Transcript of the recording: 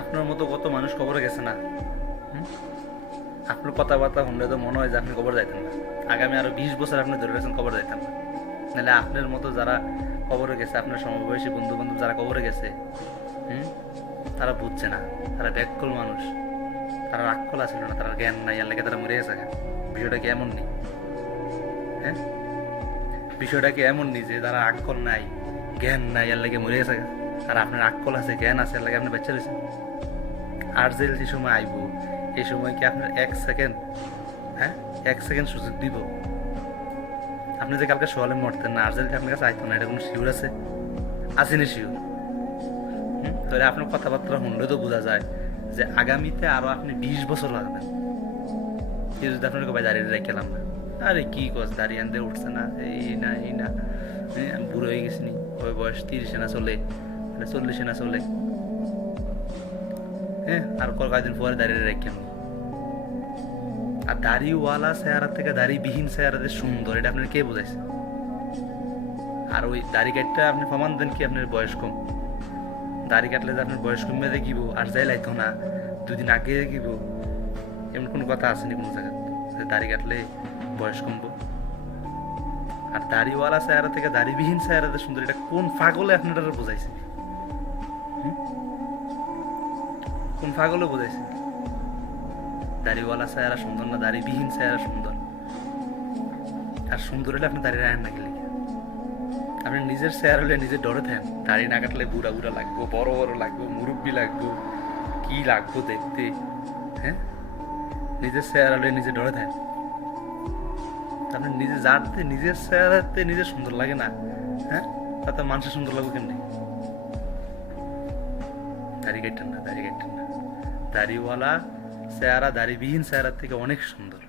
আপনার মতো কত মানুষ কবরে গেছে না? আপনার কথাবার্তা শুনলে তো মনে হয় যে আপনি কবর যাইতেন না। আগামী আরও বিশ বছর আপনি ধরে গেছেন কবর যাইতেন না। নাহলে আপনার মতো যারা কবরে গেছে, আপনার সমবয়সী বন্ধু বান্ধব যারা কবরে গেছে, হুম? তারা বুঝছে না। তারা ব্যাককল মানুষ। তারা রাক্ষল আছিল না, তারা জ্ঞান নাই এর লাগে তারা মরে গেছে বিষয়টা কি এমন নেই হ্যাঁ? বিষয়টা কি এমন নেই যে তারা আক্কল নাই, জ্ঞান নাই এর লাগে মরে গেছে আর আপনার আক্কল আছে জ্ঞান আছে লাগে আপনি বাচ্চা রয়েছেন। আর যে যে সময় আইব এই সময় কি আপনার এক সেকেন্ড হ্যাঁ? এক সেকেন্ড সুযোগ দিব। আপনি যে কালকে সোয়ালে মরতেন না আর যদি আপনার কাছে আইতো না এটা কোনো শিওর আছে? আসেনি শিওর তাহলে আপনার কথাবার্তা শুনলে তো বোঝা যায় যে আগামীতে আরও আপনি বিশ বছর লাগবেন কেউ যদি আপনার ভাই দাঁড়িয়ে রেখেলাম না। আরে কি কস দাঁড়িয়ে আনতে উঠছে না এই না এই না। হ্যাঁ, বুড়ো হয়ে গেছি নি ওই বয়স তিরিশে না চলে। মানে চল্লিশে না চলে হ্যাঁ আর কয়েকদিন পরে দাঁড়িয়ে রেখেলাম আর দাড়িওয়ালা চেহারা থেকে দাড়িবিহীন চেহারা যে সুন্দর, এটা আপনার কে বোঝাইছে? আর ওই দাড়ি কাটটা আপনি প্রমাণ দেন কি আপনার বয়স কম? দাড়ি কাটলে যে আপনার বয়স কমে দেখিব, আর যাই লাইতো না, দুদিন আগে দেখিব। এমন কোনো কথা আসেনি কোনো জায়গায় যে দাড়ি কাটলে বয়স কমবো? আর দাড়িওয়ালা চেহারা থেকে দাড়িবিহীন চেহারা যে সুন্দর, এটা কোন পাগলে আপনারা বোঝাইছে? কোন পাগলে বোঝাইছে দাড়িওয়ালা চেহারা সুন্দর না, দাড়িবিহীন চেহারা সুন্দর? আর সুন্দর হলে আপনি দাড়ি রাখেন না আপনি নিজের চেহারা হলে নিজের ডরে থাকেন। দাড়ি না কাটলে বুড়া বুড়া লাগবো, বড় বড় লাগবো, মুরব্বি লাগবো, কি লাগবো দেখতে? হ্যাঁ? নিজের চেহারা হলে নিজে ডরে থাকেন। আপনি নিজে যাতে নিজের চেহারাতে নিজে সুন্দর লাগে না হ্যাঁ? তাতে মানুষের সুন্দর লাগবে কেমনি? দাড়ি কাটতেন না দাড়ি কাটতেন না। দাড়িওয়ালা চেহারা দাড়িবিহীন চেহারা থেকে অনেক সুন্দর।